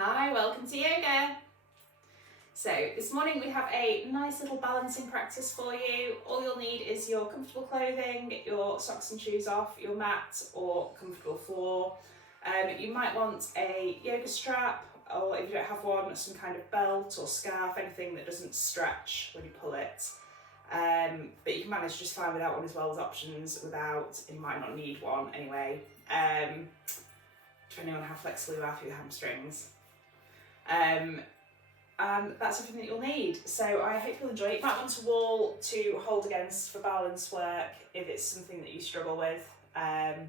Hi, welcome to yoga. So this morning we have a nice little balancing practice for you. All you'll need is your comfortable clothing, your socks and shoes off, your mat or comfortable floor. You might want a yoga strap, or if you don't have one, some kind of belt or scarf, anything that doesn't stretch when you pull it. But you can manage just fine without one as well as options without, you might not need one anyway, depending on how flexible you are through your hamstrings. And that's everything that you'll need. So I hope you'll enjoy it. You might want a wall to hold against for balance work if it's something that you struggle with. And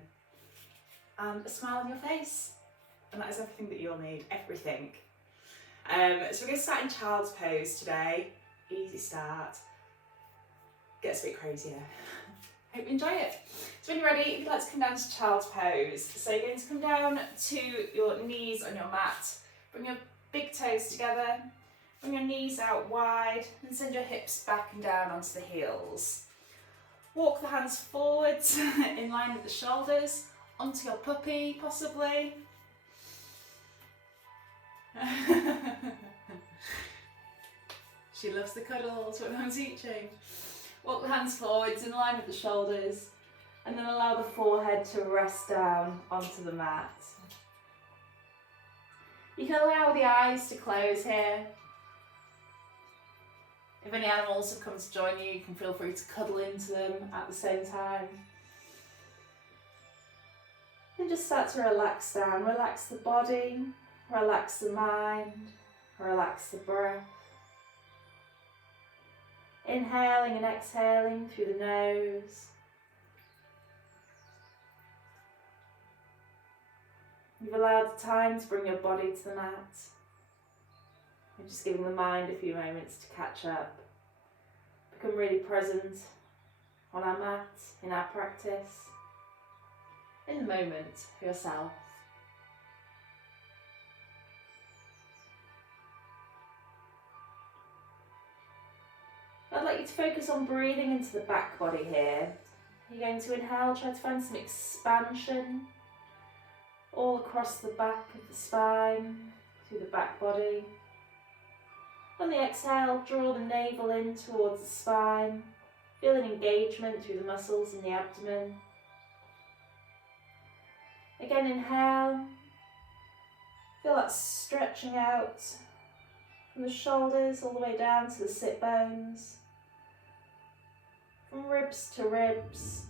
a smile on your face. And that is everything that you'll need, everything. So we're going to start in child's pose today. Easy start. Gets a bit crazier. Hope you enjoy it. So when you're ready, if you'd like to come down to child's pose. So you're going to come down to your knees on your mat. Bring your big toes together. Bring your knees out wide and send your hips back and down onto the heels. Walk the hands forwards in line with the shoulders, onto your puppy possibly. She loves the cuddles when I'm teaching. Walk the hands forwards in line with the shoulders and then allow the forehead to rest down onto the mat. You can allow the eyes to close here. If any animals have come to join you, you can feel free to cuddle into them at the same time. And just start to relax down. Relax the body, relax the mind, relax the breath. Inhaling and exhaling through the nose. You've allowed the time to bring your body to the mat. You're just giving the mind a few moments to catch up. Become really present on our mat, in our practice, in the moment for yourself. I'd like you to focus on breathing into the back body here. You're going to inhale, try to find some expansion all across the back of the spine, through the back body. On the exhale, draw the navel in towards the spine. Feel an engagement through the muscles in the abdomen. Again, inhale. Feel that stretching out from the shoulders all the way down to the sit bones. From ribs to ribs.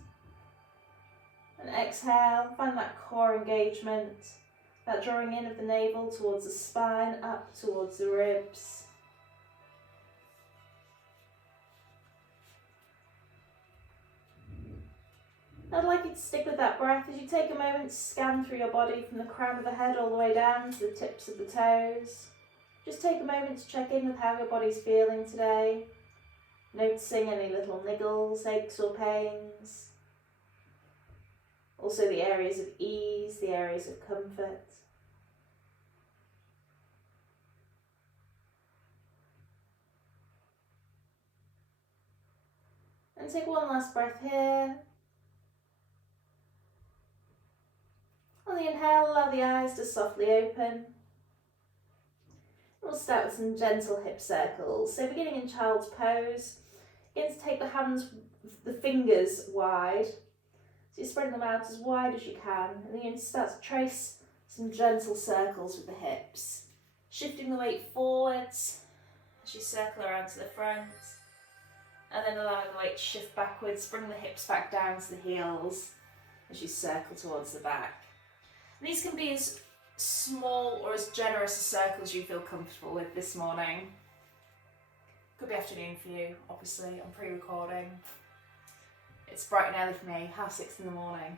And exhale, find that core engagement, that drawing in of the navel towards the spine, up towards the ribs. I'd like you to stick with that breath as you take a moment to scan through your body from the crown of the head all the way down to the tips of the toes. Just take a moment to check in with how your body's feeling today, noticing any little niggles, aches or pains. Also the areas of ease, the areas of comfort. And take one last breath here. On the inhale, allow the eyes to softly open. We'll start with some gentle hip circles. So beginning in child's pose, begin to take the hands, the fingers wide. So you're spreading them out as wide as you can, and then you start to trace some gentle circles with the hips. Shifting the weight forwards as you circle around to the front, and then allowing the weight to shift backwards, bring the hips back down to the heels as you circle towards the back. And these can be as small or as generous a circles you feel comfortable with this morning. Could be afternoon for you, obviously, I'm pre-recording. It's bright and early for me, 6:30 in the morning.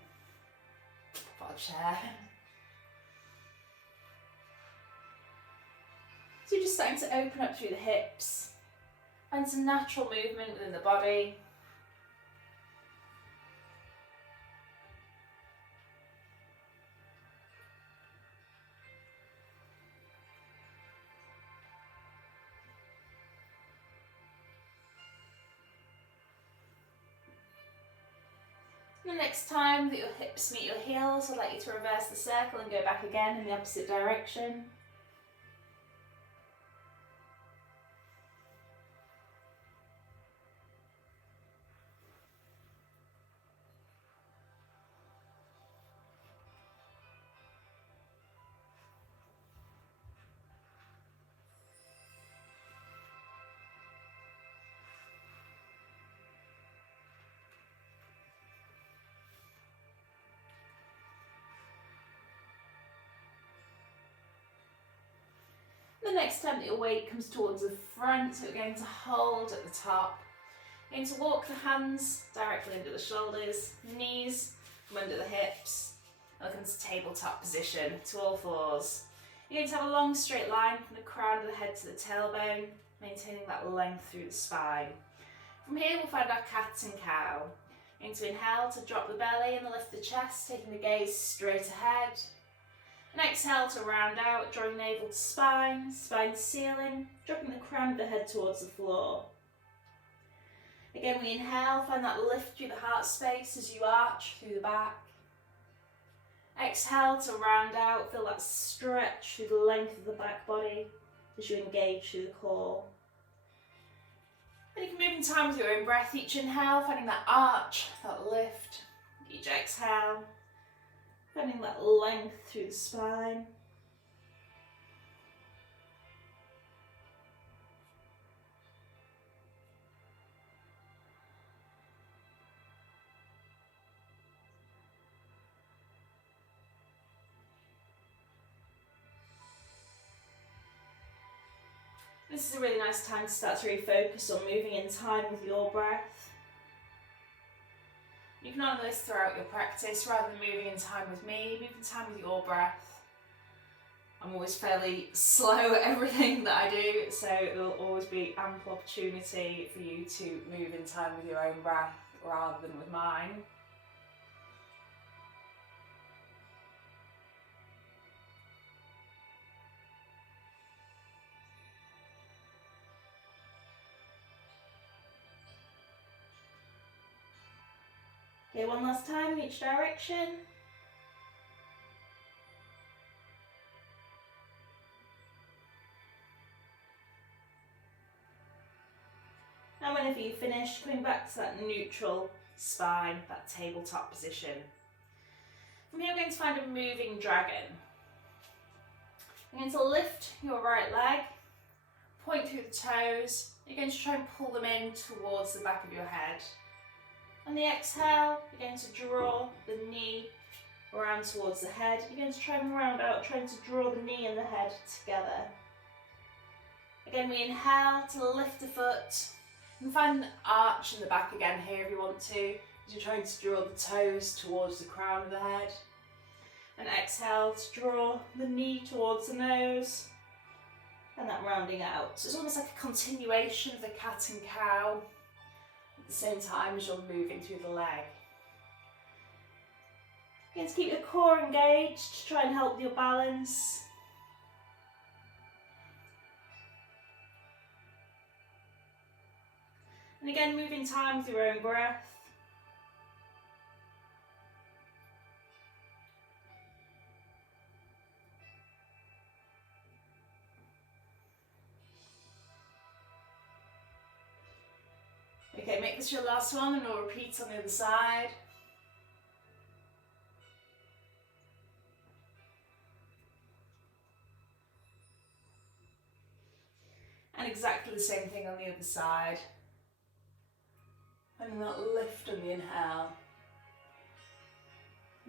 Got a chair. So you're just starting to open up through the hips. Find some natural movement within the body. The next time that your hips meet your heels, I'd like you to reverse the circle and go back again in the opposite direction. The next time that your weight comes towards the front, so we're going to hold at the top. You're going to walk the hands directly under the shoulders, knees from under the hips. Welcome to tabletop position, to all fours. You're going to have a long straight line from the crown of the head to the tailbone, maintaining that length through the spine. From here we'll find our cat and cow. You're going to inhale to drop the belly and lift the chest, taking the gaze straight ahead. And exhale to round out, drawing navel to spine, spine to ceiling, dropping the crown of the head towards the floor. Again, we inhale, find that lift through the heart space as you arch through the back. Exhale to round out, feel that stretch through the length of the back body as you engage through the core. And you can move in time with your own breath. Each inhale, finding that arch, that lift. Each exhale, finding that length through the spine. This is a really nice time to start to refocus on moving in time with your breath. You can honour this throughout your practice rather than moving in time with me, move in time with your breath. I'm always fairly slow at everything that I do, so there'll always be ample opportunity for you to move in time with your own breath rather than with mine. Okay, one last time in each direction. And whenever you finish, coming back to that neutral spine, that tabletop position. From here we're going to find a moving dragon. You're going to lift your right leg, point through the toes. You're going to try and pull them in towards the back of your head. On the exhale, you're going to draw the knee around towards the head. You're going to try and round out, trying to draw the knee and the head together. Again, we inhale to lift the foot. You can find an arch in the back again here if you want to, as you're trying to draw the toes towards the crown of the head. And exhale to draw the knee towards the nose. And that rounding out. So it's almost like a continuation of the cat and cow. At the same time as you're moving through the leg. You're going to keep your core engaged to try and help your balance. And again, move in time with your own breath. Okay, make this your last one and we'll repeat on the other side. And exactly the same thing on the other side. And that lift on the inhale.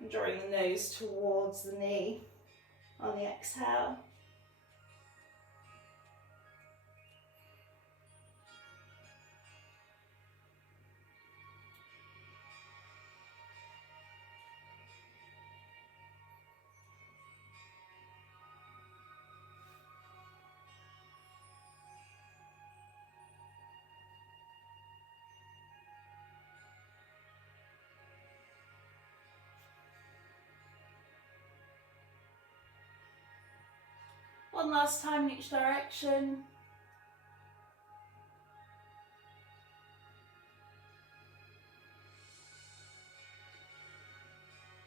And drawing the nose towards the knee on the exhale. One last time in each direction.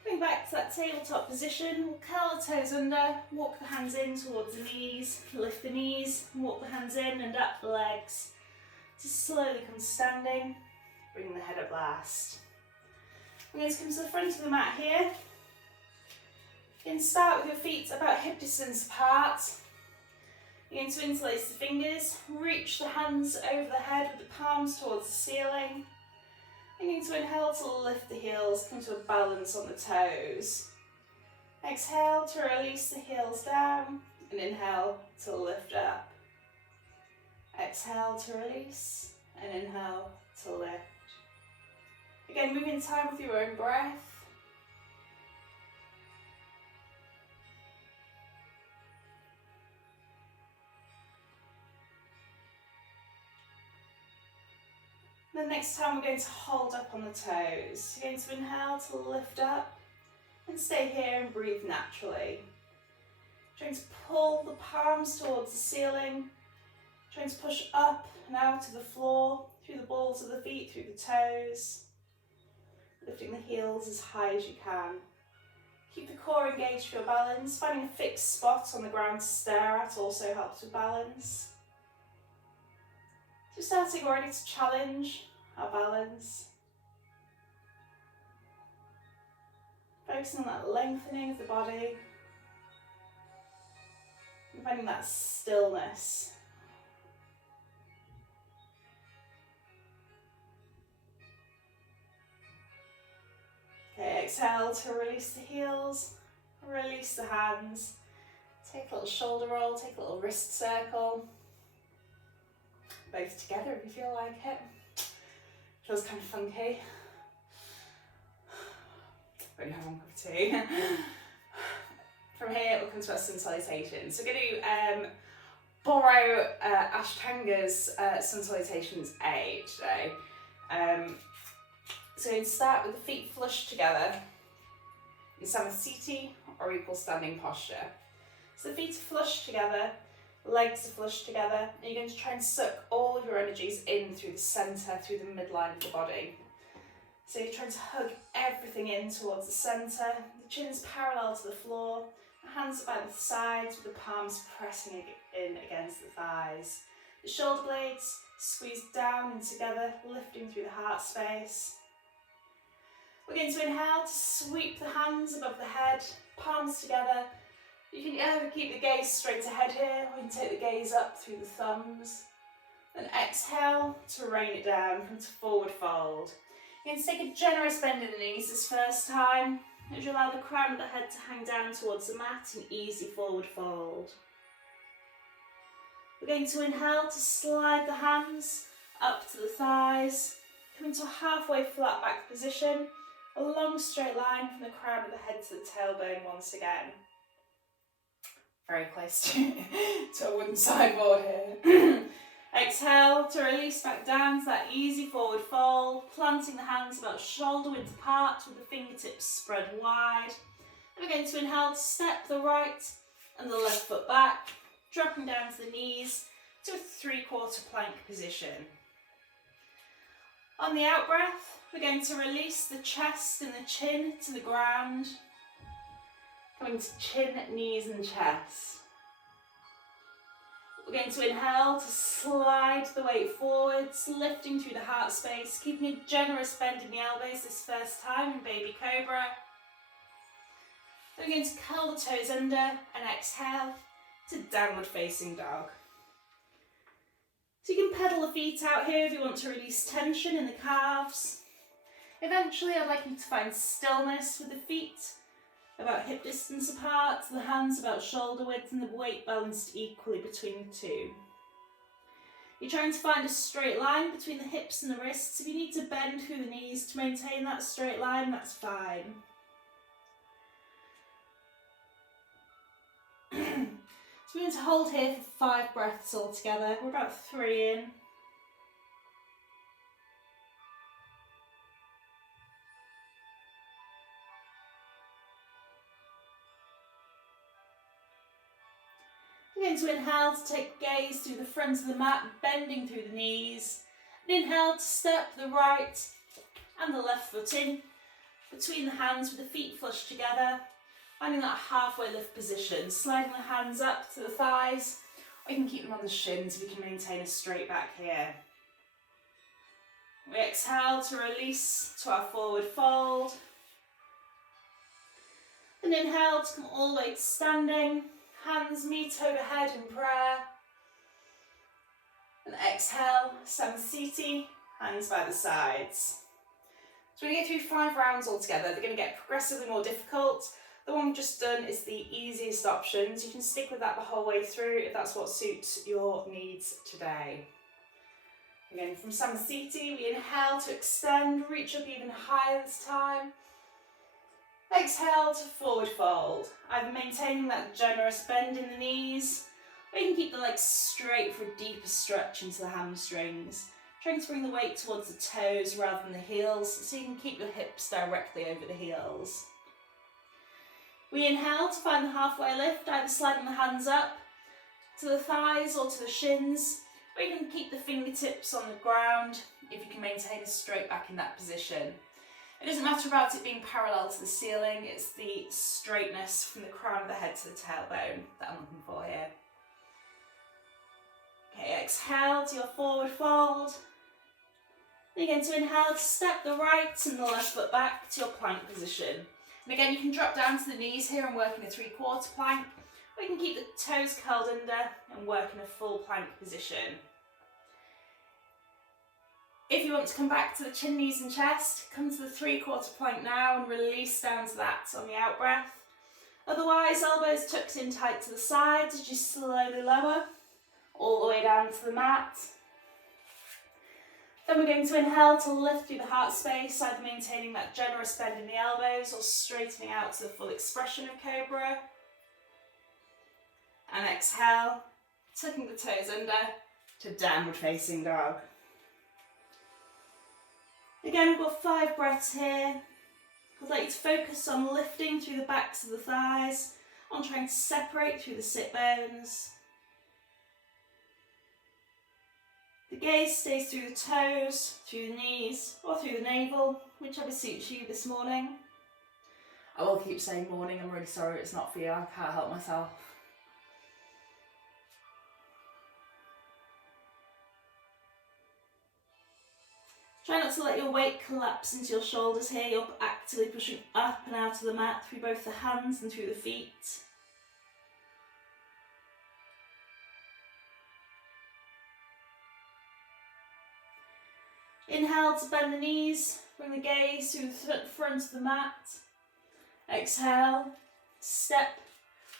Going back to that tabletop position, we'll curl the toes under, walk the hands in towards the knees, lift the knees, walk the hands in and up the legs. Just slowly come standing, bring the head up last. We're going to come to the front of the mat here. You can start with your feet about hip distance apart. You're going to interlace the fingers, reach the hands over the head with the palms towards the ceiling. You're going to inhale to lift the heels, come to a balance on the toes. Exhale to release the heels down, And inhale to lift up. Exhale to release, and inhale to lift. Again, move in time with your own breath. The next time we're going to hold up on the toes. You're going to inhale to lift up and stay here and breathe naturally. Trying to pull the palms towards the ceiling. Trying to push up and out of the floor, through the balls of the feet, through the toes. Lifting the heels as high as you can. Keep the core engaged for your balance. Finding a fixed spot on the ground to stare at also helps with balance. So starting already to challenge our balance. Focusing on that lengthening of the body. And finding that stillness. Okay, exhale to release the heels, release the hands. Take a little shoulder roll, take a little wrist circle. Both together if you feel like it. Feels kind of funky. Only have one cup of tea. From here we'll come to our sun salutation. So we're going to borrow Ashtanga's sun salutations aid today. So we're going to start with the feet flush together in Samasthiti or equal standing posture. So the feet are flush together. Legs are flushed together, and you're going to try and suck all your energies in through the centre, through the midline of the body. So you're trying to hug everything in towards the centre, the chin's parallel to the floor, the hands are by the sides with the palms pressing in against the thighs. The shoulder blades squeezed down and together, lifting through the heart space. We're going to inhale to sweep the hands above the head, palms together. You can either keep the gaze straight ahead here, or you can take the gaze up through the thumbs. Then exhale to rain it down, come to forward fold. You're going to take a generous bend in the knees this first time, as you allow the crown of the head to hang down towards the mat in easy forward fold. We're going to inhale to slide the hands up to the thighs, come into a halfway flat back position, a long straight line from the crown of the head to the tailbone once again. Very close to a wooden sideboard here. Exhale to release back down to that easy forward fold, planting the hands about shoulder width apart with the fingertips spread wide. And we're going to inhale to step the right and the left foot back, dropping down to the knees to a 3/4 plank position. On the out breath, we're going to release the chest and the chin to the ground. Coming to chin, knees and chest. We're going to inhale to slide the weight forwards, lifting through the heart space, keeping a generous bend in the elbows this first time in baby cobra. Then we're going to curl the toes under and exhale to downward facing dog. So you can pedal the feet out here if you want to release tension in the calves. Eventually I'd like you to find stillness with the feet about hip distance apart, the hands about shoulder width and the weight balanced equally between the two. You're trying to find a straight line between the hips and the wrists. If you need to bend through the knees to maintain that straight line, that's fine. So we're going to hold here for 5 breaths altogether. We're about 3 in. We're going to inhale to take gaze through the front of the mat, bending through the knees. And inhale to step the right and the left foot in, between the hands with the feet flush together, finding that halfway lift position, sliding the hands up to the thighs, or you can keep them on the shins if you can maintain a straight back here. We exhale to release to our forward fold. And inhale to come all the way to standing. Hands meet overhead in prayer. And exhale, Samasthiti, hands by the sides. So we're going to get through 5 rounds altogether. They're going to get progressively more difficult. The one we've just done is the easiest option, so you can stick with that the whole way through if that's what suits your needs today. Again, from Samasthiti, we inhale to extend, reach up even higher this time. Exhale to forward fold, either maintaining that generous bend in the knees, or you can keep the legs straight for a deeper stretch into the hamstrings, trying to bring the weight towards the toes rather than the heels, so you can keep your hips directly over the heels. We inhale to find the halfway lift, either sliding the hands up to the thighs or to the shins, or you can keep the fingertips on the ground if you can maintain a straight back in that position. It doesn't matter about it being parallel to the ceiling, it's the straightness from the crown of the head to the tailbone that I'm looking for here. Okay, exhale to your forward fold. Then again, to inhale to step the right and the left foot back to your plank position. And again, you can drop down to the knees here and work in a 3/4 plank, or you can keep the toes curled under and work in a full plank position. If you want to come back to the chin, knees and chest, come to the 3/4 plank now and release down to that on the out breath. Otherwise, elbows tucked in tight to the sides as you slowly lower all the way down to the mat. Then we're going to inhale to lift through the heart space, either maintaining that generous bend in the elbows or straightening out to the full expression of Cobra. And exhale, tucking the toes under to downward facing dog. Again, we've got 5 breaths here. I'd like you to focus on lifting through the backs of the thighs, on trying to separate through the sit bones. The gaze stays through the toes, through the knees, or through the navel, whichever suits you this morning. I will keep saying morning, I'm really sorry it's not for you, I can't help myself. Try not to let your weight collapse into your shoulders here. You're actively pushing up and out of the mat through both the hands and through the feet. Inhale to bend the knees, bring the gaze through the front of the mat. Exhale, step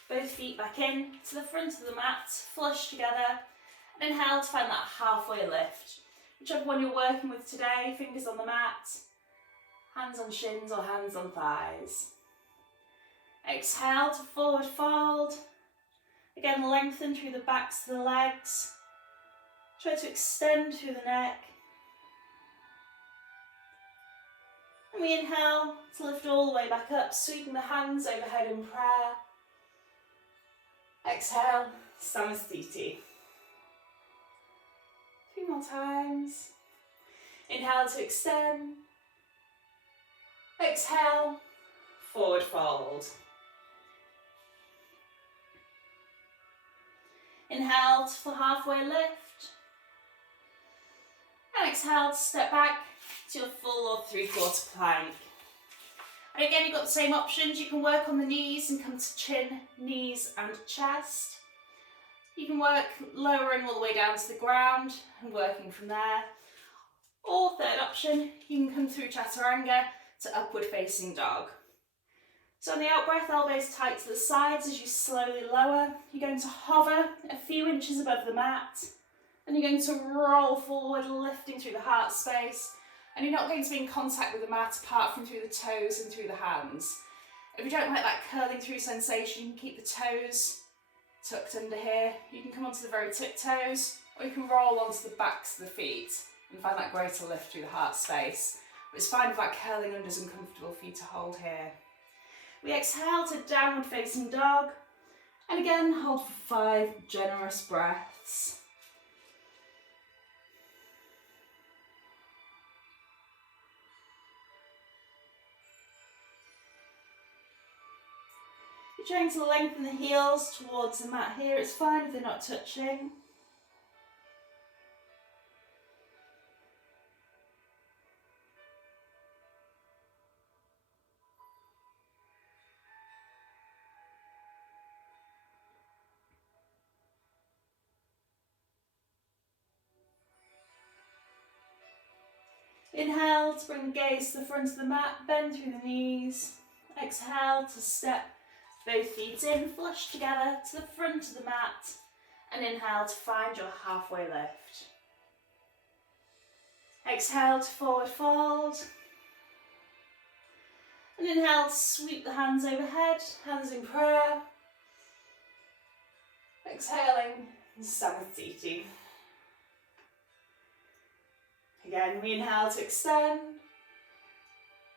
both feet back in to the front of the mat, flush together. And inhale to find that halfway lift. Whichever one you're working with today, fingers on the mat, hands on shins or hands on thighs. Exhale to forward fold. Again, lengthen through the backs of the legs. Try to extend through the neck. And we inhale to lift all the way back up, sweeping the hands overhead in prayer. Exhale, Samasthiti. 3 more times. Inhale to extend. Exhale, forward fold. Inhale for halfway lift. And exhale to step back to your full or 3/4 plank. And again, you've got the same options. You can work on the knees and come to chin, knees and chest. You can work lowering all the way down to the ground and working from there. Or third option, you can come through Chaturanga to upward facing dog. So on the out breath, elbows tight to the sides as you slowly lower. You're going to hover a few inches above the mat. And you're going to roll forward, lifting through the heart space. And you're not going to be in contact with the mat apart from through the toes and through the hands. If you don't like that curling through sensation, you can keep the toes tucked under here. You can come onto the very tiptoes, or you can roll onto the backs of the feet and find that greater lift through the heart space. But it's fine if that curling under is uncomfortable for you to hold here. We exhale to downward facing dog, and again hold for 5 generous breaths. You're trying to lengthen the heels towards the mat here. It's fine if they're not touching. Inhale to bring the gaze to the front of the mat, bend through the knees. Exhale to step Both feet in, flush together to the front of the mat, and inhale to find your halfway lift. Exhale to forward fold. And inhale to sweep the hands overhead, hands in prayer. Exhaling, Samasthiti. Again, we inhale to extend.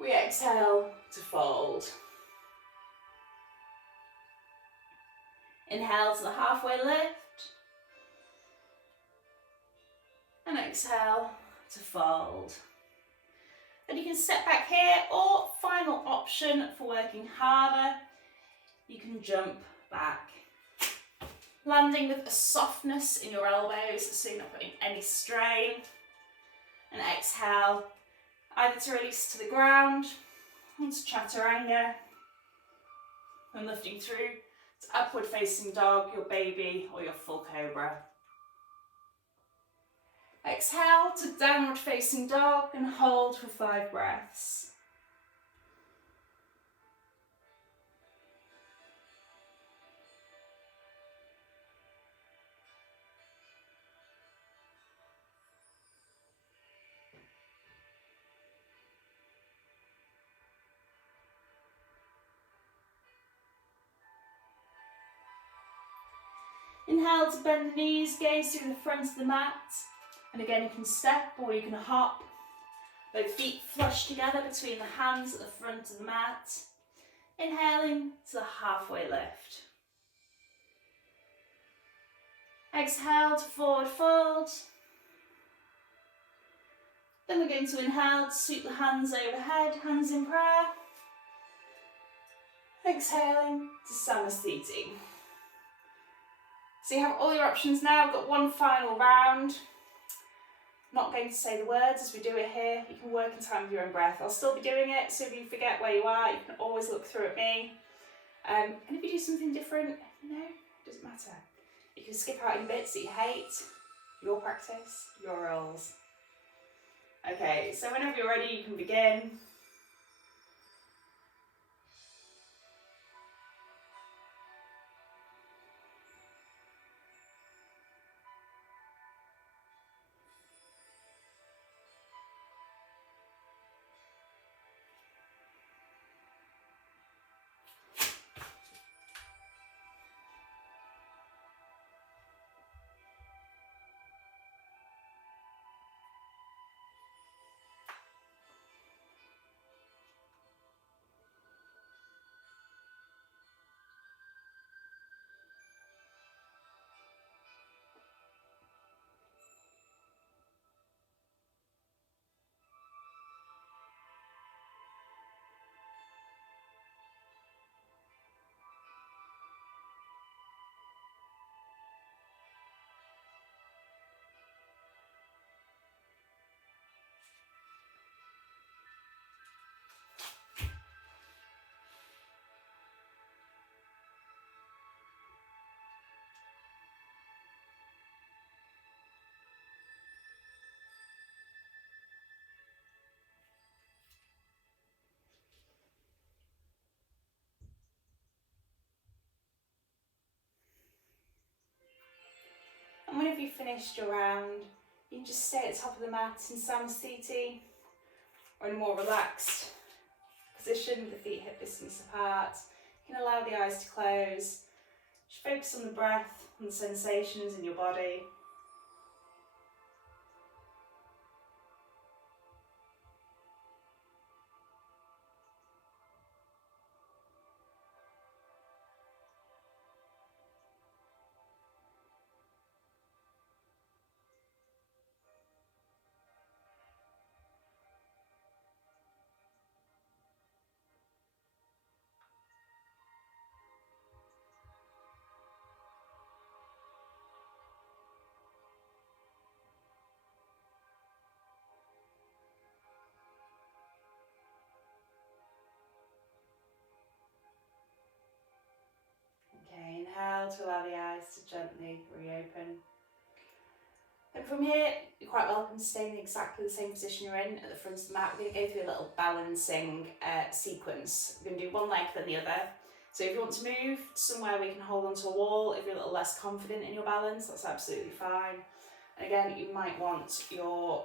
We exhale to fold. Inhale to the halfway lift. And exhale to fold. And you can step back here, or final option for working harder, you can jump back. Landing with a softness in your elbows so you're not putting any strain. And exhale, either to release to the ground, into chaturanga, and lifting through to upward facing dog, your baby, or your full cobra. Exhale to downward facing dog and hold for 5 breaths. Inhale to bend the knees, gaze through the front of the mat. And again, you can step or you can hop. Both feet flush together between the hands at the front of the mat. Inhaling to the halfway lift. Exhale to forward fold. Then we're going to inhale to sweep the hands overhead, hands in prayer. Exhaling to Samasthiti. So you have all your options now. I've got one final round. Not going to say the words as we do it here. You can work in time with your own breath. I'll still be doing it, so if you forget where you are, you can always look through at me. And if you do something different, it doesn't matter. You can skip out in bits that you hate. Your practice, your rules. Okay, so whenever you're ready, you can begin. And whenever you've finished your round, you can just stay at the top of the mat in Samasthiti, or in a more relaxed position with the feet hip distance apart. You can allow the eyes to close. Just focus on the breath and the sensations in your body. Okay, inhale to allow the eyes to gently reopen. And from here, you're quite welcome to stay in exactly the same position you're in at the front of the mat. We're going to go through a little balancing sequence. We're going to do one leg then the other. So if you want to move somewhere where you can hold onto a wall, if you're a little less confident in your balance, that's absolutely fine. And again, you might want your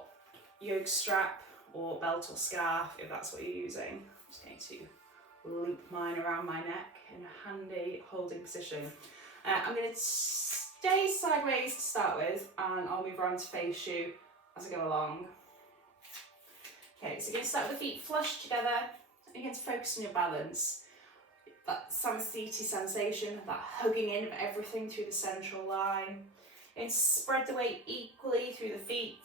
yoke strap or belt or scarf if that's what you're using. I'm just going to loop mine around my neck in a handy holding position. I'm going to stay sideways to start with, and I'll move around to face you as I go along. Okay, so you're going to start with the feet flush together, and you're going to focus on your balance. That samsthiti sensation, that hugging in of everything through the central line. You're going to spread the weight equally through the feet.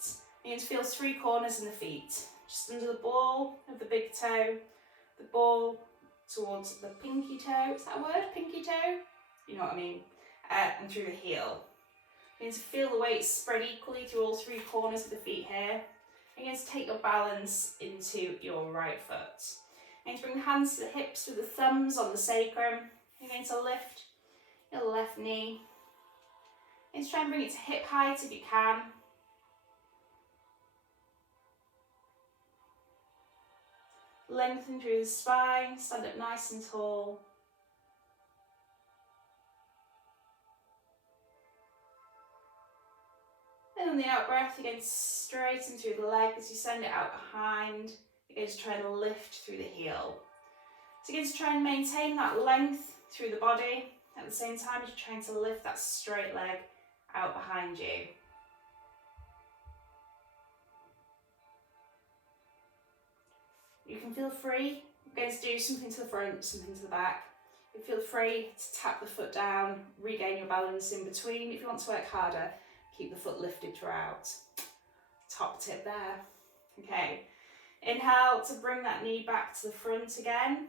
You're going to feel 3 corners in the feet, just under the ball of the big toe, the ball towards the pinky toe. Is that a word? Pinky toe? You know what I mean? And through the heel. You're going to feel the weight spread equally through all 3 corners of the feet here. You're going to take your balance into your right foot. You're going to bring the hands to the hips with the thumbs on the sacrum. You're going to lift your left knee. You're going to try and bring it to hip height if you can. Lengthen through the spine, stand up nice and tall. And on the out breath, you're going to straighten through the leg as you send it out behind. You're going to try and lift through the heel. So you're going to try and maintain that length through the body at the same time as you're trying to lift that straight leg out behind you. You can feel free. We're going to do something to the front, something to the back. You feel free to tap the foot down, regain your balance in between. If you want to work harder, keep the foot lifted throughout. Top tip there. Okay. Inhale to bring that knee back to the front again.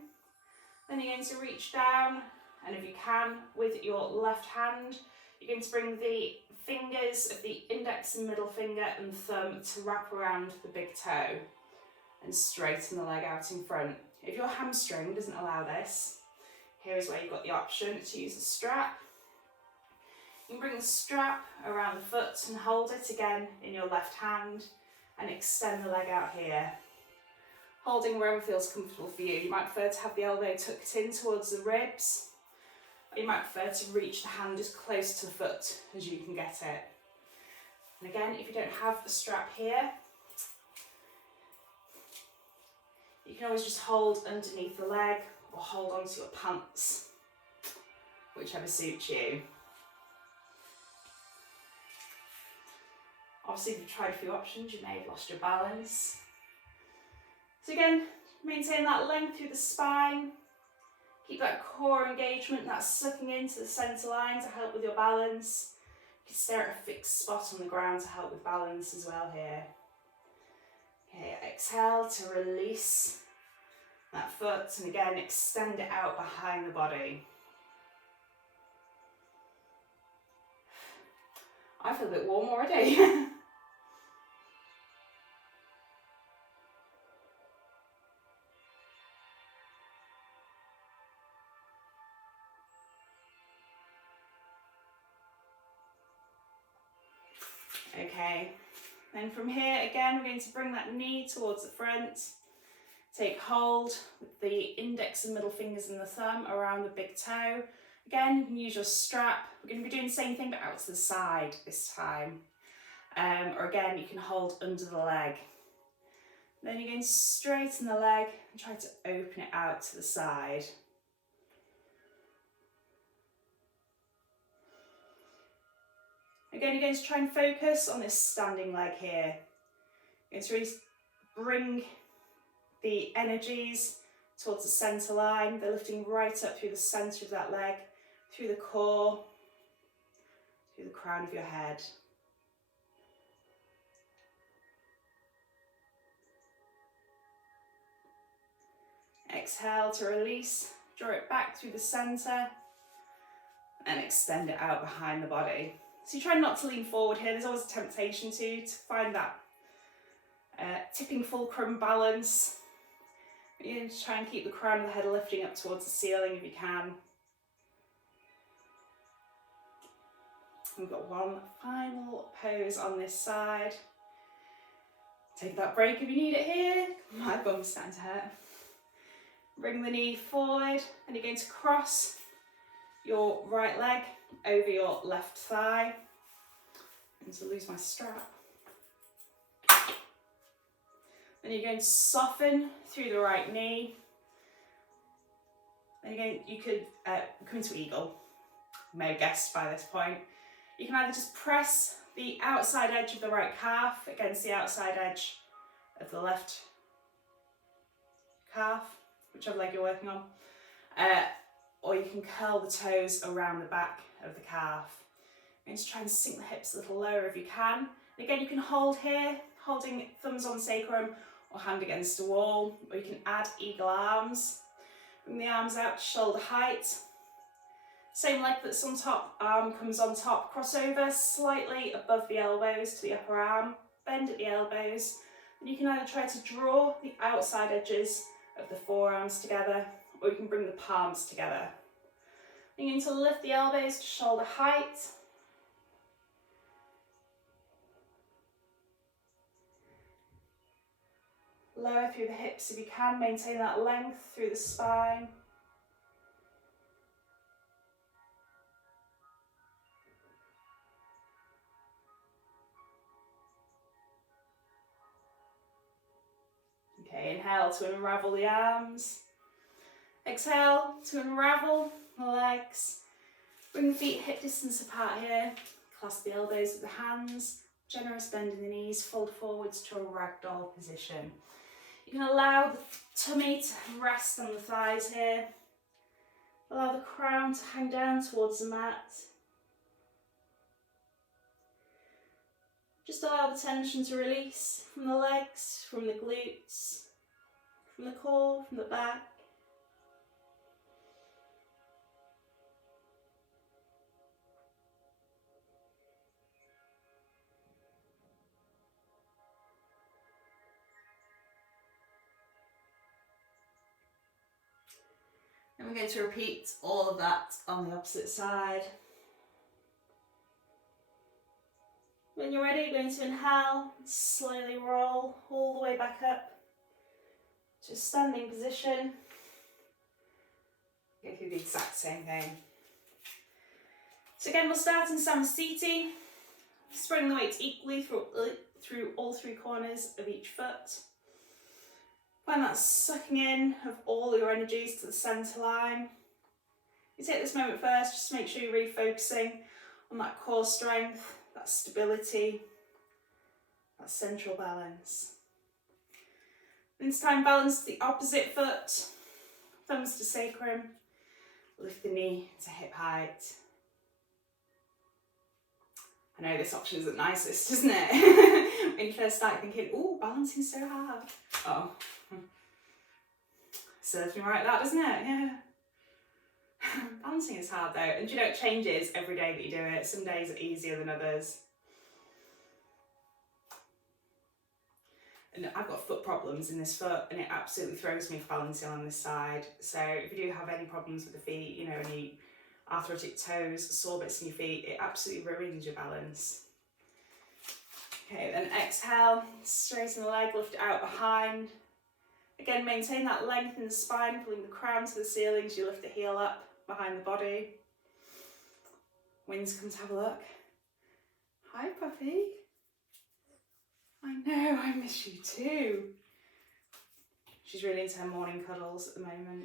Then you're going to reach down, and if you can, with your left hand, you're going to bring the fingers of the index and middle finger and thumb to wrap around the big toe and straighten the leg out in front. If your hamstring doesn't allow this, here is where you've got the option to use a strap. You can bring the strap around the foot and hold it again in your left hand and extend the leg out here. Holding wherever feels comfortable for you. You might prefer to have the elbow tucked in towards the ribs, or you might prefer to reach the hand as close to the foot as you can get it. And again, if you don't have the strap here, you can always just hold underneath the leg or hold onto your pants, whichever suits you. Obviously, if you've tried a few options, you may have lost your balance. So again, maintain that length through the spine. Keep that core engagement, that sucking into the centre line to help with your balance. You can stare at a fixed spot on the ground to help with balance as well here. Okay, exhale to release that foot, and again, extend it out behind the body. I feel a bit warm already. Okay, then from here again, we're going to bring that knee towards the front. Take hold with the index and middle fingers and the thumb around the big toe. Again, you can use your strap. We're going to be doing the same thing but out to the side this time. Or again, you can hold under the leg. Then you're going to straighten the leg and try to open it out to the side. Again, you're going to try and focus on this standing leg here. You're going to really bring the energies towards the centre line. They're lifting right up through the centre of that leg, through the core, through the crown of your head. Exhale to release, draw it back through the centre and extend it out behind the body. So you try not to lean forward here. There's always a temptation to find that tipping fulcrum balance. You need to try and keep the crown of the head lifting up towards the ceiling if you can. We've got one final pose on this side. Take that break if you need it here. My bum's starting to hurt. Bring the knee forward, and you're going to cross your right leg over your left thigh. And to lose my strap. Then you're going to soften through the right knee. Then again, you could come into eagle. You may have guessed by this point. You can either just press the outside edge of the right calf against the outside edge of the left calf, whichever leg you're working on, or you can curl the toes around the back of the calf. You're going to try and sink the hips a little lower if you can. And again, you can hold here, holding thumbs on sacrum or hand against a wall, or you can add eagle arms. Bring the arms out to shoulder height. Same leg that's on top, arm comes on top, crossover slightly above the elbows to the upper arm, bend at the elbows. And you can either try to draw the outside edges of the forearms together, or you can bring the palms together. You're going to lift the elbows to shoulder height. Lower through the hips if you can, maintain that length through the spine. Okay, inhale to unravel the arms. Exhale to unravel the legs. Bring the feet hip distance apart here. Clasp the elbows with the hands. Generous bend in the knees, fold forwards to a ragdoll position. You can allow the tummy to rest on the thighs here. Allow the crown to hang down towards the mat. Just allow the tension to release from the legs, from the glutes, from the core, from the back. And we're going to repeat all of that on the opposite side. When you're ready, you're going to inhale, slowly roll all the way back up to a standing position. Go through the exact same thing. So again, we'll start in Samasthiti, spreading the weight equally through all three corners of each foot. Find that sucking in of all your energies to the centre line. You take this moment first, just make sure you're really focusing on that core strength, that stability, that central balance. This time, balance the opposite foot, thumbs to sacrum, lift the knee to hip height. I know this option isn't nicest, isn't it? When you first start thinking, oh, balancing so hard. Oh. Serves me right, that, doesn't it? Yeah. Balancing is hard though, and you know, it changes every day that you do it. Some days are easier than others. And I've got foot problems in this foot, and it absolutely throws me for balancing on this side. So if you do have any problems with the feet, you know, any arthritic toes, sore bits in your feet, it absolutely ruins your balance. Okay, then exhale, straighten the leg, lift it out behind. Again, maintain that length in the spine, pulling the crown to the ceiling as you lift the heel up behind the body. Winds come to have a look. Hi, puppy. I know, I miss you too. She's really into her morning cuddles at the moment.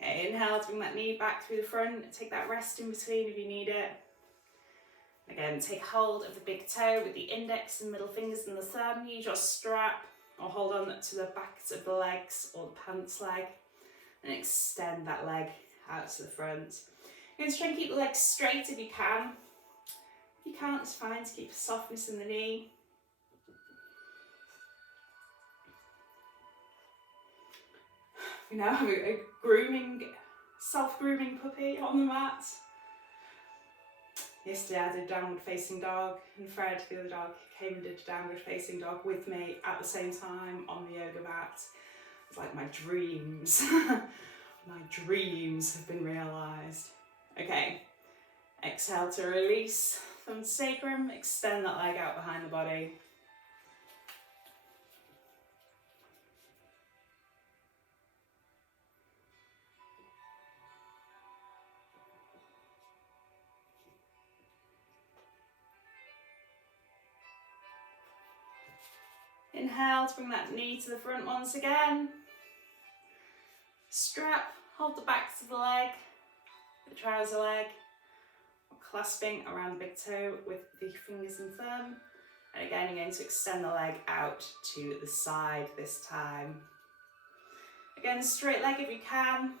Okay, inhale to bring that knee back through the front. Take that rest in between if you need it. Again, take hold of the big toe with the index and middle fingers and the thumb. Use your strap or hold on to the backs of the legs or the pants leg and extend that leg out to the front. You're going to try and keep the legs straight if you can. If you can't, it's fine to keep softness in the knee. We now have a self-grooming puppy on the mat. Yesterday I did downward facing dog, and Fred, the other dog, came and did downward facing dog with me at the same time on the yoga mat. It's like my dreams. My dreams have been realised. Okay, exhale to release from the sacrum, extend that leg out behind the body. Inhale to bring that knee to the front once again. Strap, hold the back of the leg, the trouser leg, clasping around the big toe with the fingers and thumb. And again, you're going to extend the leg out to the side this time. Again, straight leg if you can.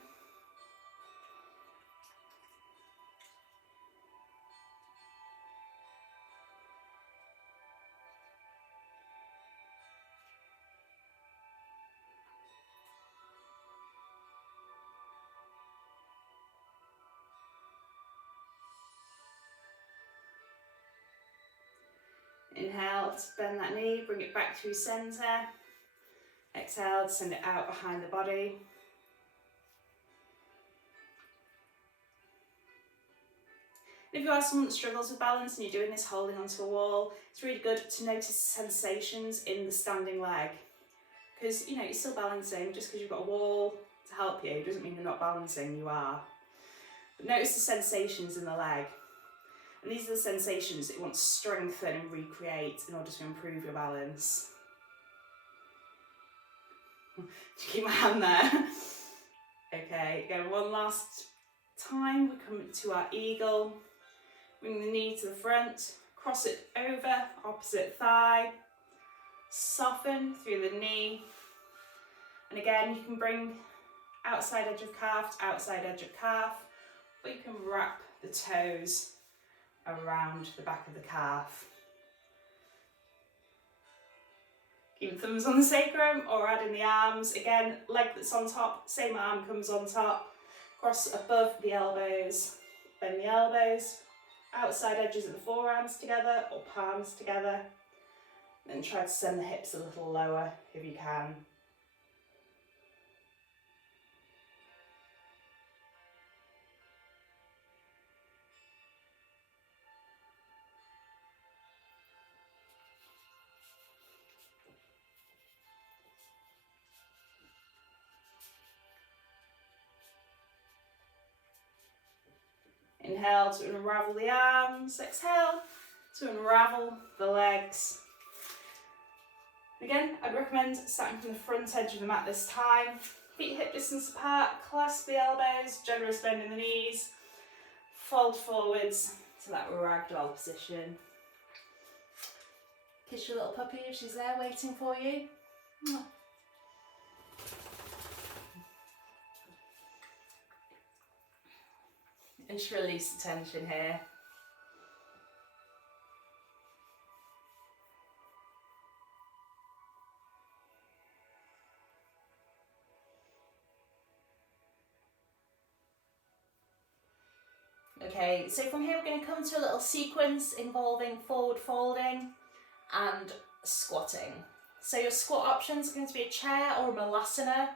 Inhale to bend that knee, bring it back to centre. Exhale to send it out behind the body. If you are someone that struggles with balance and you're doing this holding onto a wall, it's really good to notice sensations in the standing leg. Because, you know, you're still balancing. Just because you've got a wall to help you doesn't mean you're not balancing, you are. But notice the sensations in the leg. And these are the sensations that you want to strengthen and recreate in order to improve your balance. Just keep my hand there. Okay, again, one last time. We come to our eagle. Bring the knee to the front, cross it over, opposite thigh. Soften through the knee. And again, you can bring outside edge of calf to outside edge of calf, or you can wrap the toes around the back of the calf. Keep the thumbs on the sacrum or add in the arms. Again, leg that's on top, same arm comes on top. Cross above the elbows, bend the elbows, outside edges of the forearms together or palms together. Then try to send the hips a little lower if you can. Inhale to unravel the arms, exhale to unravel the legs. Again, I'd recommend starting from the front edge of the mat this time. Feet hip distance apart, clasp the elbows, generous bend in the knees, fold forwards to that ragdoll position. Kiss your little puppy if she's there waiting for you. And just release the tension here. Okay, so from here we're going to come to a little sequence involving forward folding and squatting. So your squat options are going to be a chair or a malasana,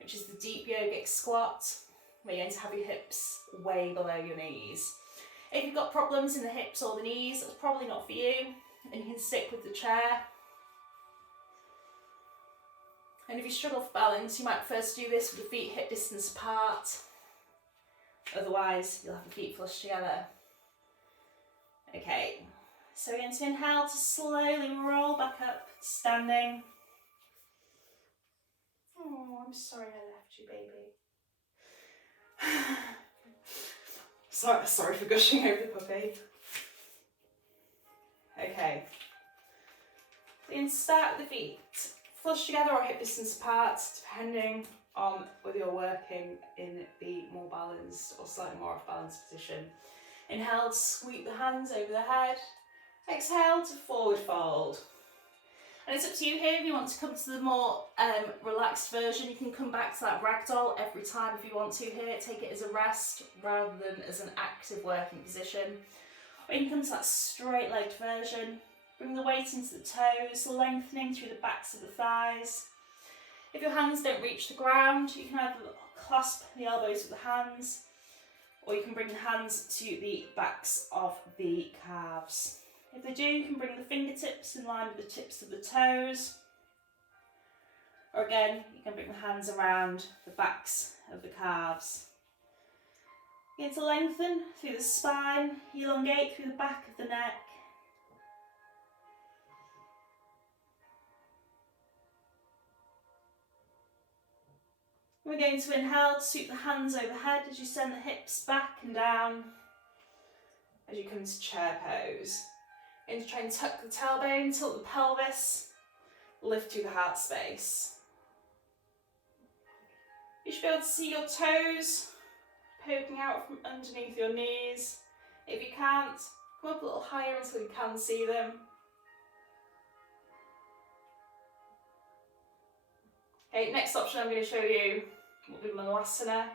which is the deep yogic squat, where you're going to have your hips way below your knees. If you've got problems in the hips or the knees, that's probably not for you, and you can stick with the chair. And if you struggle for balance, you might first do this with the feet hip distance apart. Otherwise, you'll have the feet flush together. Okay, so we're going to inhale to slowly roll back up, standing. Oh, I'm sorry I left you, baby. Sorry for gushing over the puppy. Okay, we're going to start with the feet flush together or hip distance apart, depending on whether you're working in the more balanced or slightly more off balance position. Inhale to sweep the hands over the head. Exhale to forward fold. And it's up to you here. If you want to come to the more relaxed version, you can come back to that ragdoll every time if you want to here. Take it as a rest rather than as an active working position. Or you can come to that straight legged version. Bring the weight into the toes, lengthening through the backs of the thighs. If your hands don't reach the ground, you can either clasp the elbows with the hands, or you can bring the hands to the backs of the calves. If they do, you can bring the fingertips in line with the tips of the toes. Or again, you can bring the hands around the backs of the calves. Begin to lengthen through the spine, elongate through the back of the neck. We're going to inhale to sweep the hands overhead as you send the hips back and down as you come to chair pose. Going to try and tuck the tailbone, tilt the pelvis, lift through the heart space. You should be able to see your toes poking out from underneath your knees. If you can't, come up a little higher until you can see them. Okay, next option I'm going to show you will be Malasana.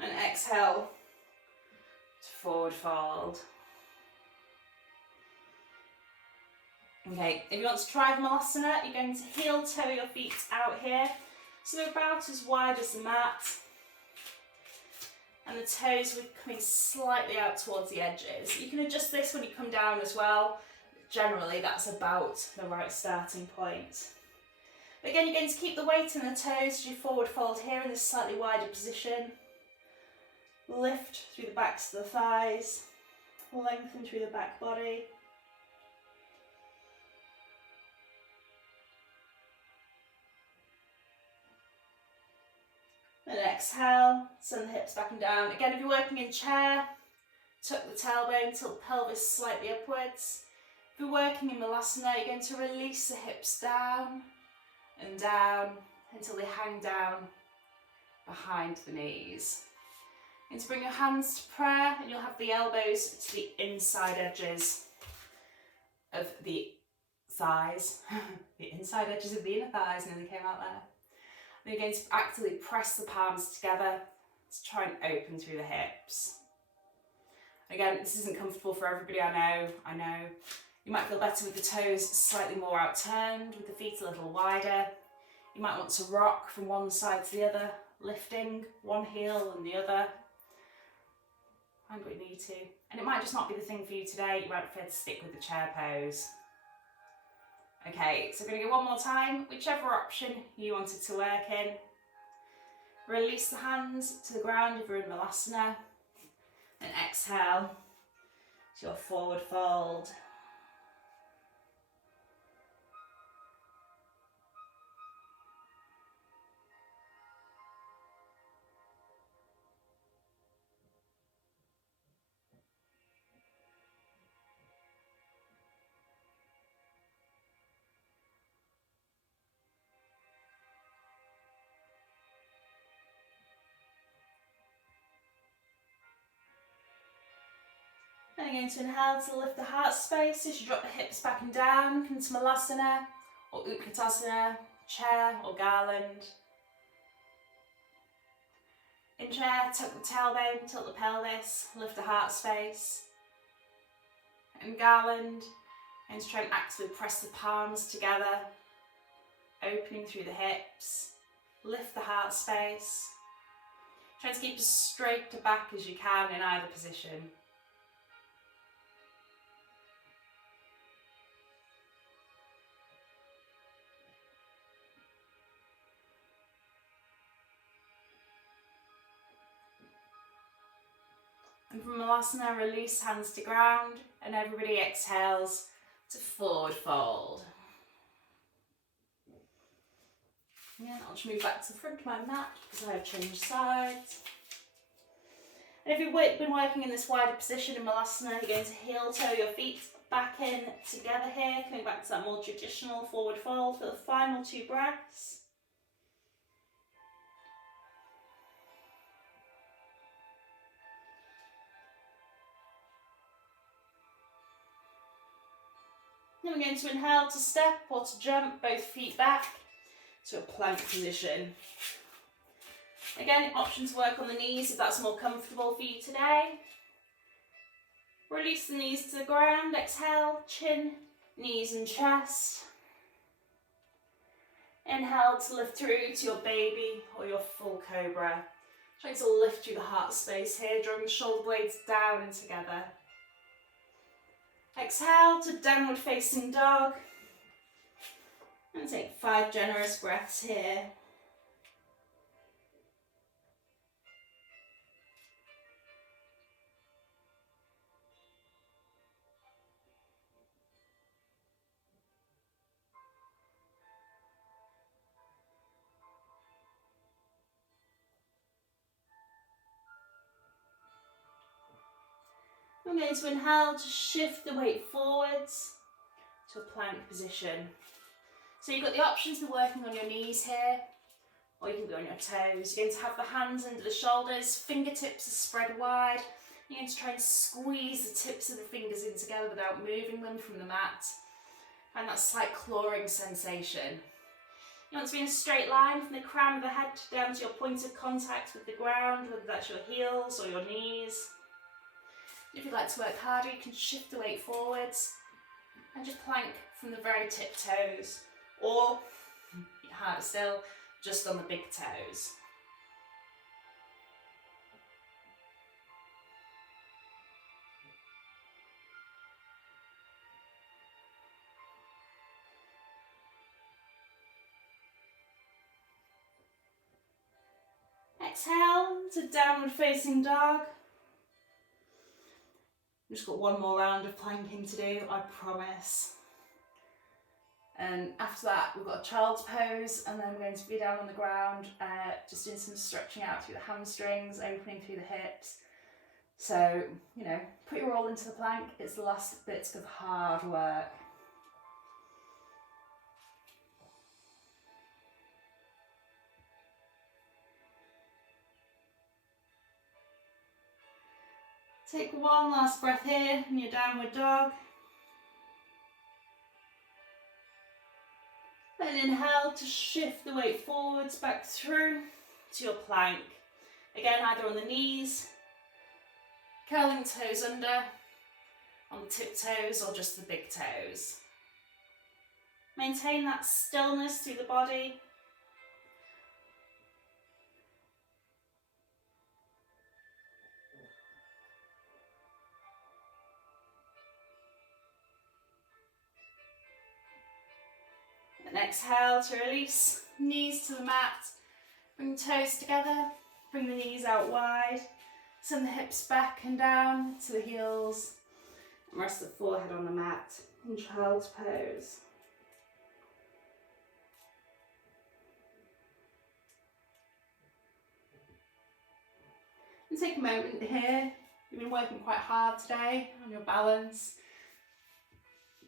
And exhale to forward fold. Okay, if you want to try Malasana, you're going to heel toe your feet out here, so they're about as wide as the mat, and the toes will coming slightly out towards the edges. You can adjust this when you come down as well. Generally, that's about the right starting point. But again, you're going to keep the weight in the toes as you forward fold here in this slightly wider position. Lift through the backs of the thighs, lengthen through the back body. Then exhale, send the hips back and down. Again, if you're working in chair, tuck the tailbone, tilt the pelvis slightly upwards. If you're working in Malasana, you're going to release the hips down and down until they hang down behind the knees. And to bring your hands to prayer, and you'll have the elbows to the inside edges of the thighs. The inside edges of the inner thighs nearly came out there. And you're going to actively press the palms together to try and open through the hips. Again, this isn't comfortable for everybody, I know. You might feel better with the toes slightly more outturned, with the feet a little wider. You might want to rock from one side to the other, lifting one heel and the other. Find what you need to. And it might just not be the thing for you today. You might prefer to stick with the chair pose. Okay, so we're going to go one more time, whichever option you wanted to work in. Release the hands to the ground if you're in Malasana. And exhale to your forward fold. Then you're going to inhale to lift the heart space as you drop the hips back and down, come to Malasana or Utkatasana, chair or garland. In chair, tuck the tailbone, tilt the pelvis, lift the heart space. In garland, and to try and actively press the palms together, opening through the hips, lift the heart space. Try to keep as straight to back as you can in either position. And from Malasana, release hands to ground, and everybody exhales to forward fold. Yeah, I'll just move back to the front of my mat because I have changed sides. And if you've been working in this wider position in Malasana, you're going to heel toe your feet back in together here, coming back to that more traditional forward fold for the final 2 breaths. Then we're going to inhale to step or to jump both feet back to a plank position. Again, option to work on the knees if that's more comfortable for you today. Release the knees to the ground, exhale, chin, knees and chest. Inhale to lift through to your baby or your full cobra. Trying to lift through the heart space here, drawing the shoulder blades down and together. Exhale to downward facing dog. And take 5 generous breaths here. I'm going to inhale to shift the weight forwards to a plank position. So you've got the option to be working on your knees here, or you can be on your toes. You're going to have the hands under the shoulders, fingertips are spread wide. You're going to try and squeeze the tips of the fingers in together without moving them from the mat. And that slight clawing sensation. You want to be in a straight line from the crown of the head down to your point of contact with the ground, whether that's your heels or your knees. If you'd like to work harder, you can shift the weight forwards and just plank from the very tip toes, or harder still, just on the big toes. Exhale to downward facing dog. We've just got one more round of planking to do, I promise. And after that, we've got a child's pose, and then we're going to be down on the ground, just doing some stretching out through the hamstrings, opening through the hips. So, you know, put your all into the plank. It's the last bit of hard work. Take one last breath here in your downward dog. Then inhale to shift the weight forwards back through to your plank. Again, either on the knees, curling toes under, on the tip toes or just the big toes. Maintain that stillness through the body. And exhale to release, knees to the mat, bring the toes together, bring the knees out wide, send the hips back and down to the heels, and rest the forehead on the mat in child's pose. And take a moment here, you've been working quite hard today on your balance.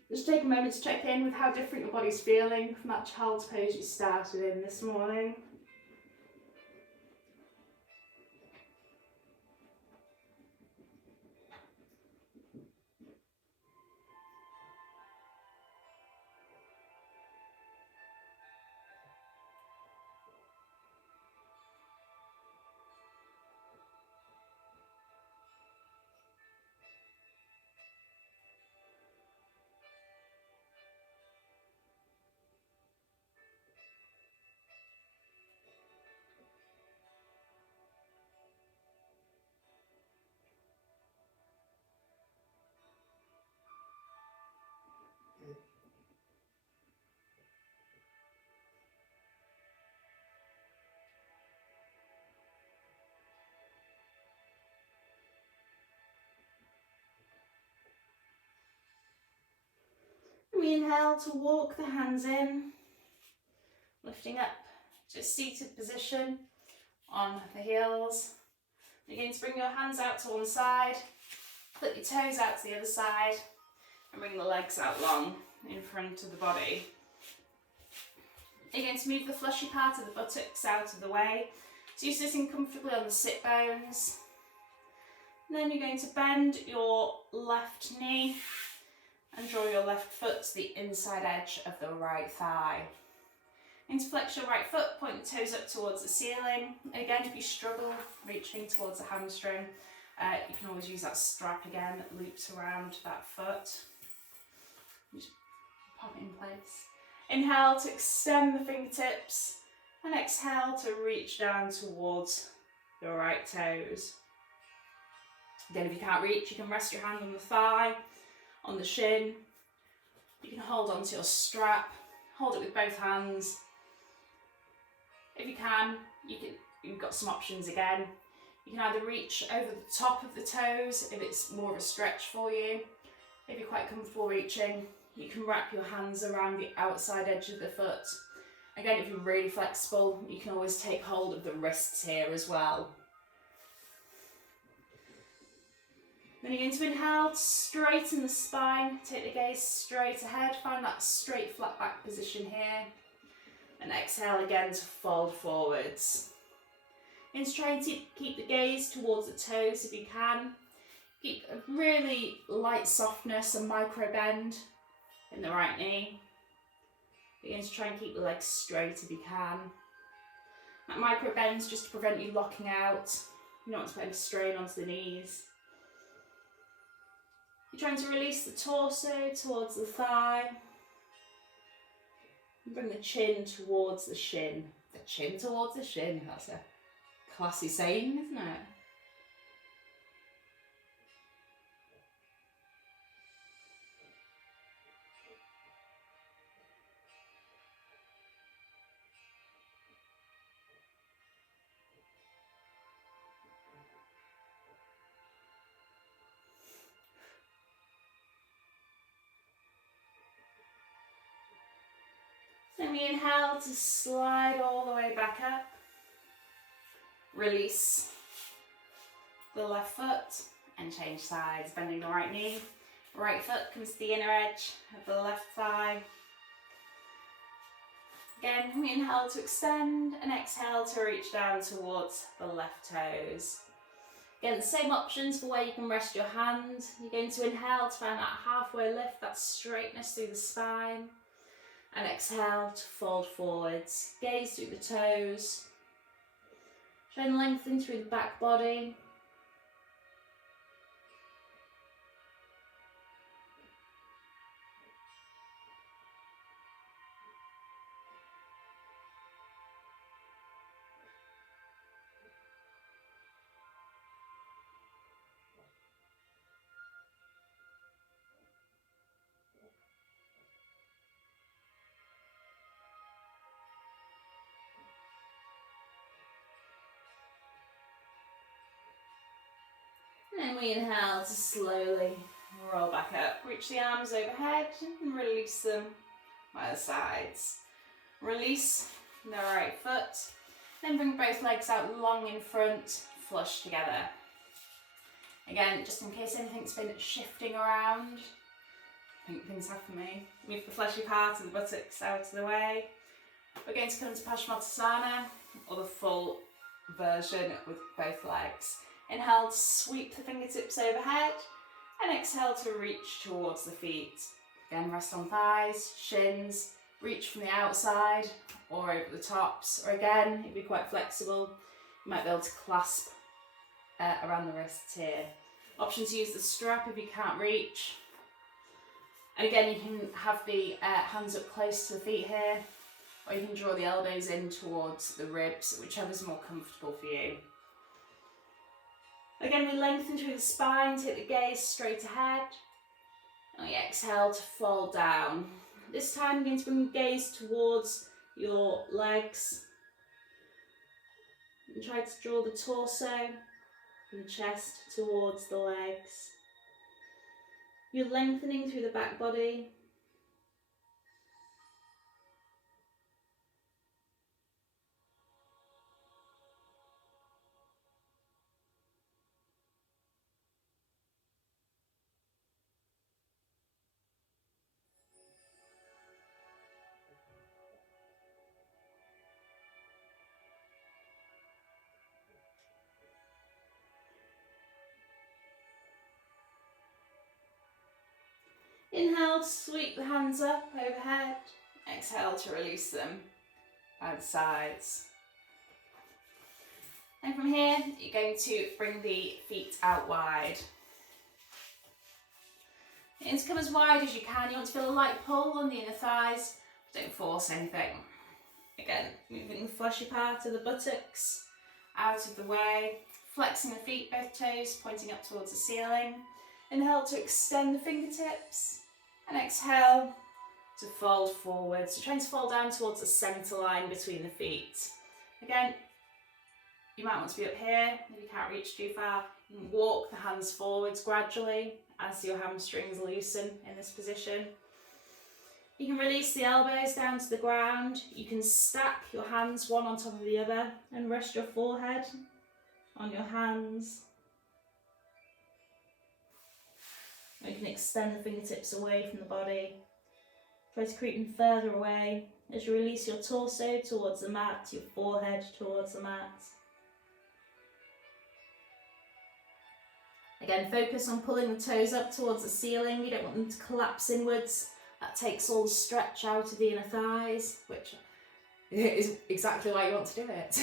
Just take a moment to check in with how different your body's feeling from that child's pose you started in this morning. We inhale to walk the hands in, lifting up to a seated position on the heels. You're going to bring your hands out to one side, flip your toes out to the other side, and bring the legs out long in front of the body. You're going to move the fleshy part of the buttocks out of the way, so you're sitting comfortably on the sit bones. And then you're going to bend your left knee and draw your left foot to the inside edge of the right thigh. And to flex your right foot, point the toes up towards the ceiling. Again, if you struggle reaching towards the hamstring, you can always use that strap again that loops around that foot. Just pop it in place. Inhale to extend the fingertips, and exhale to reach down towards your right toes. Again, if you can't reach, you can rest your hand on the thigh, on the shin. You can hold onto your strap, hold it with both hands. If you can, you've got some options again. You can either reach over the top of the toes if it's more of a stretch for you. If you're quite comfortable reaching, you can wrap your hands around the outside edge of the foot. Again, if you're really flexible, you can always take hold of the wrists here as well. Then you're going to inhale to straighten the spine, take the gaze straight ahead, find that straight flat back position here. And exhale again to fold forwards. And try and keep the gaze towards the toes if you can. Keep a really light softness and micro bend in the right knee. Begin to try and keep the legs straight if you can. That micro bend is just to prevent you locking out. You don't want to put any strain onto the knees. You're trying to release the torso towards the thigh. And bring the chin towards the shin. The chin towards the shin, that's a classy saying, isn't it? Then we inhale to slide all the way back up. Release the left foot and change sides, bending the right knee. Right foot comes to the inner edge of the left thigh. Again, we inhale to extend and exhale to reach down towards the left toes. Again, the same options for where you can rest your hand. You're going to inhale to find that halfway lift, that straightness through the spine. And exhale to fold forwards. Gaze through the toes. Try and lengthen through the back body. And then we inhale to slowly roll back up. Reach the arms overhead and release them by the sides. Release the right foot. Then bring both legs out long in front, flush together. Again, just in case anything's been shifting around, I think things have for me. Move the fleshy part of the buttocks out of the way. We're going to come to Paschimottanasana, or the full version with both legs. Inhale to sweep the fingertips overhead and exhale to reach towards the feet. Again, rest on thighs, shins, reach from the outside or over the tops, or again, you'd be quite flexible. You might be able to clasp around the wrists here. Option to use the strap if you can't reach. And again, you can have the hands up close to the feet here, or you can draw the elbows in towards the ribs, whichever's more comfortable for you. Again, we lengthen through the spine, take the gaze straight ahead. And we exhale to fold down. This time, begin to bring the gaze towards your legs. And try to draw the torso and the chest towards the legs. You're lengthening through the back body. Inhale to sweep the hands up overhead. Exhale to release them by the sides. And from here, you're going to bring the feet out wide. You need to come as wide as you can. You want to feel a light pull on the inner thighs. Don't force anything. Again, moving the fleshy part of the buttocks out of the way. Flexing the feet, both toes pointing up towards the ceiling. Inhale to extend the fingertips. And exhale to fold forward. So trying to fold down towards the centre line between the feet. Again, you might want to be up here if you can't reach too far. You can walk the hands forwards gradually as your hamstrings loosen in this position. You can release the elbows down to the ground. You can stack your hands one on top of the other and rest your forehead on your hands. You can extend the fingertips away from the body. Try to creep them further away as you release your torso towards the mat, your forehead towards the mat. Again, focus on pulling the toes up towards the ceiling. You don't want them to collapse inwards. That takes all the stretch out of the inner thighs, which is exactly why you want to do it.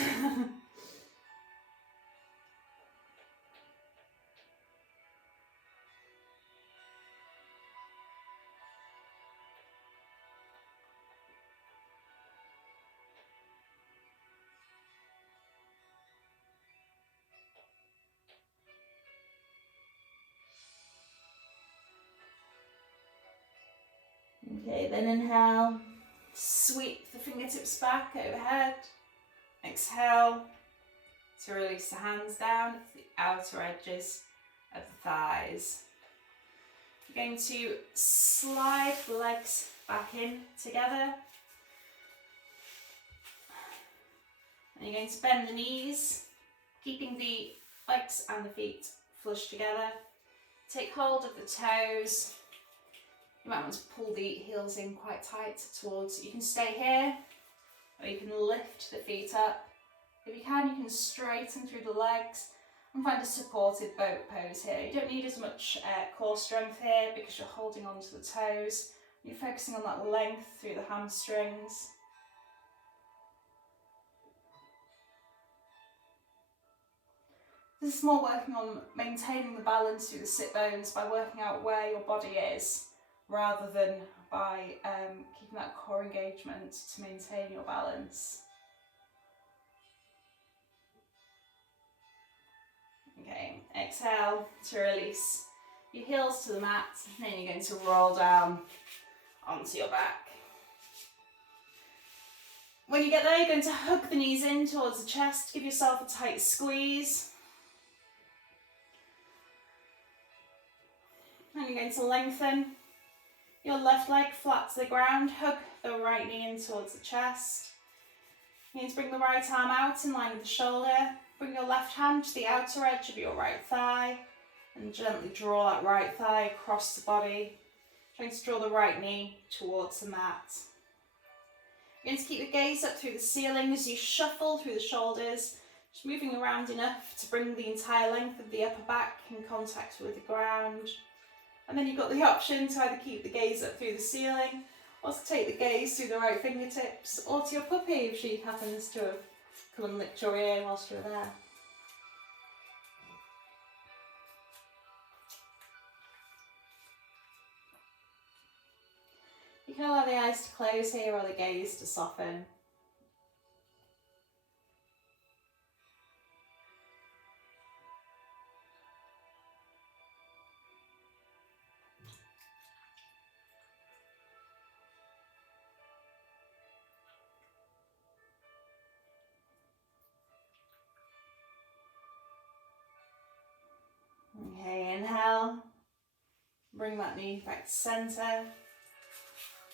Okay, then inhale, sweep the fingertips back overhead. Exhale to release the hands down to the outer edges of the thighs. You're going to slide the legs back in together. And you're going to bend the knees, keeping the legs and the feet flush together. Take hold of the toes. You might want to pull the heels in quite tight towards, you can stay here, or you can lift the feet up. If you can straighten through the legs and find a supported boat pose here. You don't need as much core strength here because you're holding on to the toes. You're focusing on that length through the hamstrings. This is more working on maintaining the balance through the sit bones by working out where your body is, rather than by keeping that core engagement to maintain your balance. Okay, exhale to release your heels to the mat, and then you're going to roll down onto your back. When you get there, you're going to hug the knees in towards the chest, give yourself a tight squeeze. And you're going to lengthen your left leg flat to the ground, hug the right knee in towards the chest. You're going to bring the right arm out in line with the shoulder. Bring your left hand to the outer edge of your right thigh and gently draw that right thigh across the body. Trying to draw the right knee towards the mat. You're going to keep the gaze up through the ceiling as you shuffle through the shoulders, just moving around enough to bring the entire length of the upper back in contact with the ground. And then you've got the option to either keep the gaze up through the ceiling, or to take the gaze through the right fingertips, or to your puppy if she happens to have come and licked your ear whilst you're there. You can allow the eyes to close here or the gaze to soften. Okay, inhale, bring that knee back to centre.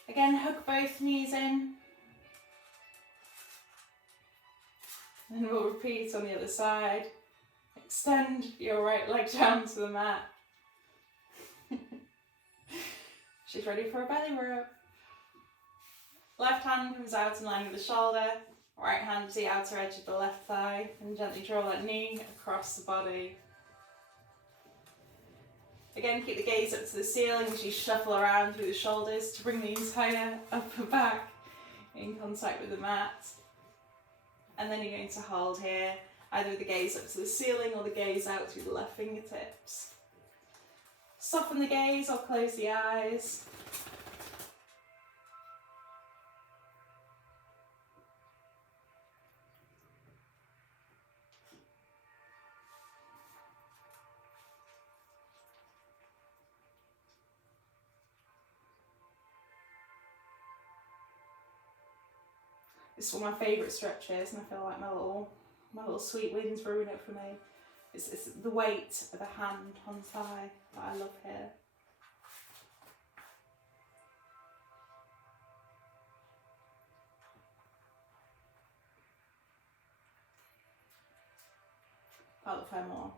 Again, hug both knees in. And we'll repeat on the other side. Extend your right leg down to the mat. She's ready for a belly rub. Left hand comes out in line with the shoulder. Right hand to the outer edge of the left thigh. And gently draw that knee across the body. Again, keep the gaze up to the ceiling as you shuffle around through the shoulders to bring the entire upper back in contact with the mat. And then you're going to hold here, either with the gaze up to the ceiling or the gaze out through the left fingertips. Soften the gaze or close the eyes. This is one of my favourite stretches, and I feel like my little sweet winds ruin it for me. It's the weight of a hand on thigh that I love here. Part of the femoral.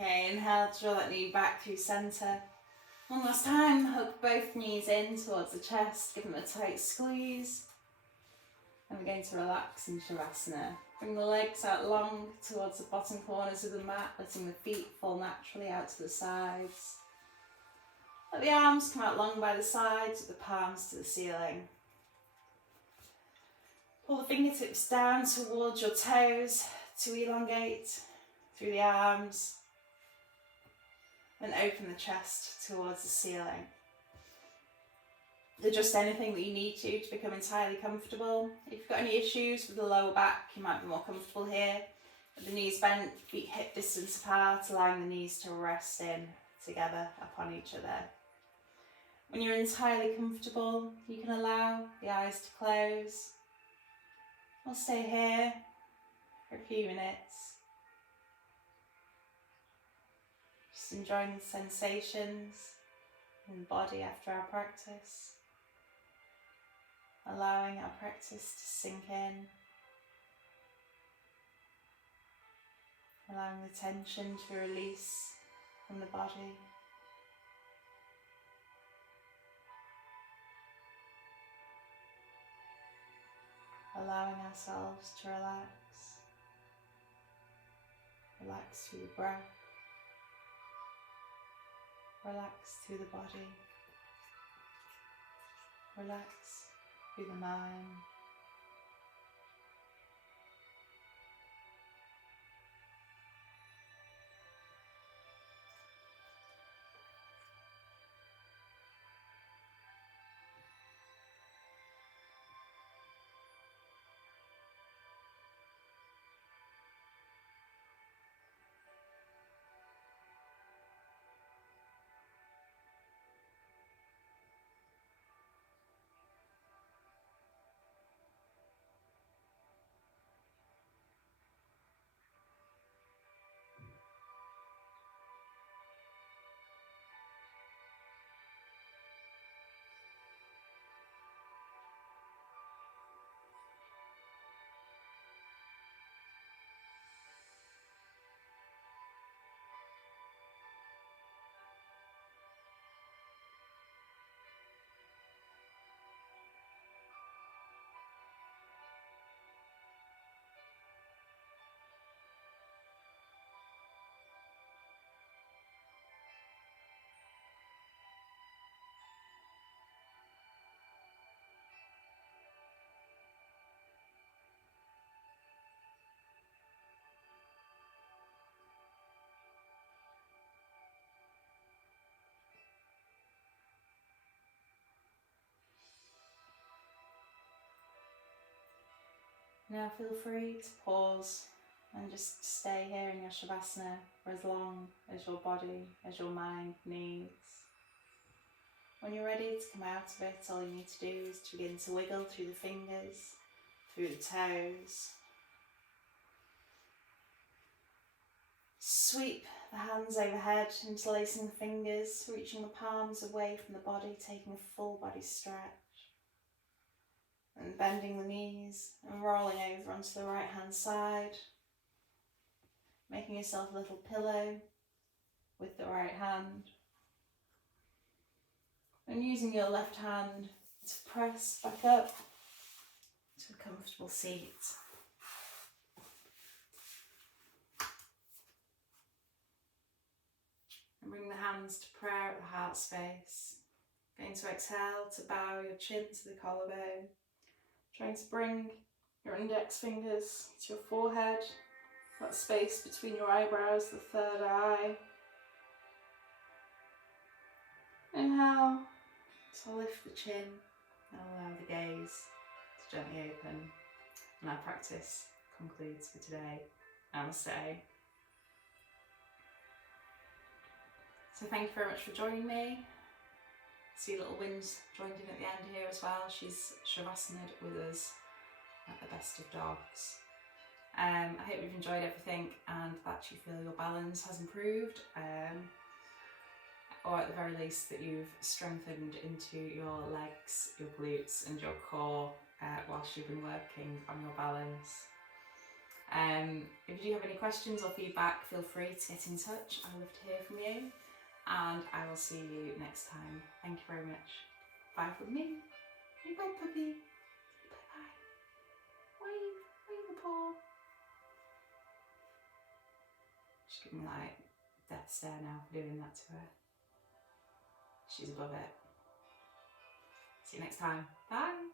Okay, inhale to draw that knee back through centre. One last time, hook both knees in towards the chest, give them a tight squeeze. And we're going to relax in Shavasana. Bring the legs out long towards the bottom corners of the mat, letting the feet fall naturally out to the sides. Let the arms come out long by the sides with the palms to the ceiling. Pull the fingertips down towards your toes to elongate through the arms. Then open the chest towards the ceiling. Adjust anything that you need to become entirely comfortable. If you've got any issues with the lower back, you might be more comfortable here. With the knees bent, feet hip distance apart, allowing the knees to rest in together upon each other. When you're entirely comfortable, you can allow the eyes to close. We'll stay here for a few minutes. Just enjoying the sensations in the body after our practice. Allowing our practice to sink in. Allowing the tension to release from the body. Allowing ourselves to relax. Relax through the breath. Relax through the body. Relax through the mind. Now feel free to pause and just stay here in your Shavasana for as long as your body, as your mind needs. When you're ready to come out of it, all you need to do is to begin to wiggle through the fingers, through the toes. Sweep the hands overhead, interlacing the fingers, reaching the palms away from the body, taking a full body stretch. And bending the knees and rolling over onto the right hand side. Making yourself a little pillow with the right hand. And using your left hand to press back up to a comfortable seat. And bring the hands to prayer at the heart space. Going to exhale to bow your chin to the collarbone. Trying to bring your index fingers to your forehead, that space between your eyebrows, the third eye. Inhale to lift the chin and allow the gaze to gently open. And our practice concludes for today. Namaste. So thank you very much for joining me. See little Wynn's joined in at the end here as well. She's Shavasanaed with us at the Best of Dogs. I hope you've enjoyed everything and that you feel your balance has improved, or at the very least that you've strengthened into your legs, your glutes and your core whilst you've been working on your balance. If you do have any questions or feedback, feel free to get in touch. I love to hear from you, and I will see you next time. Thank you very much. Bye from me. Bye, puppy. Bye bye. Wave the paw. She's giving me like death stare now for doing that to her. She's above it. See you next time. Bye.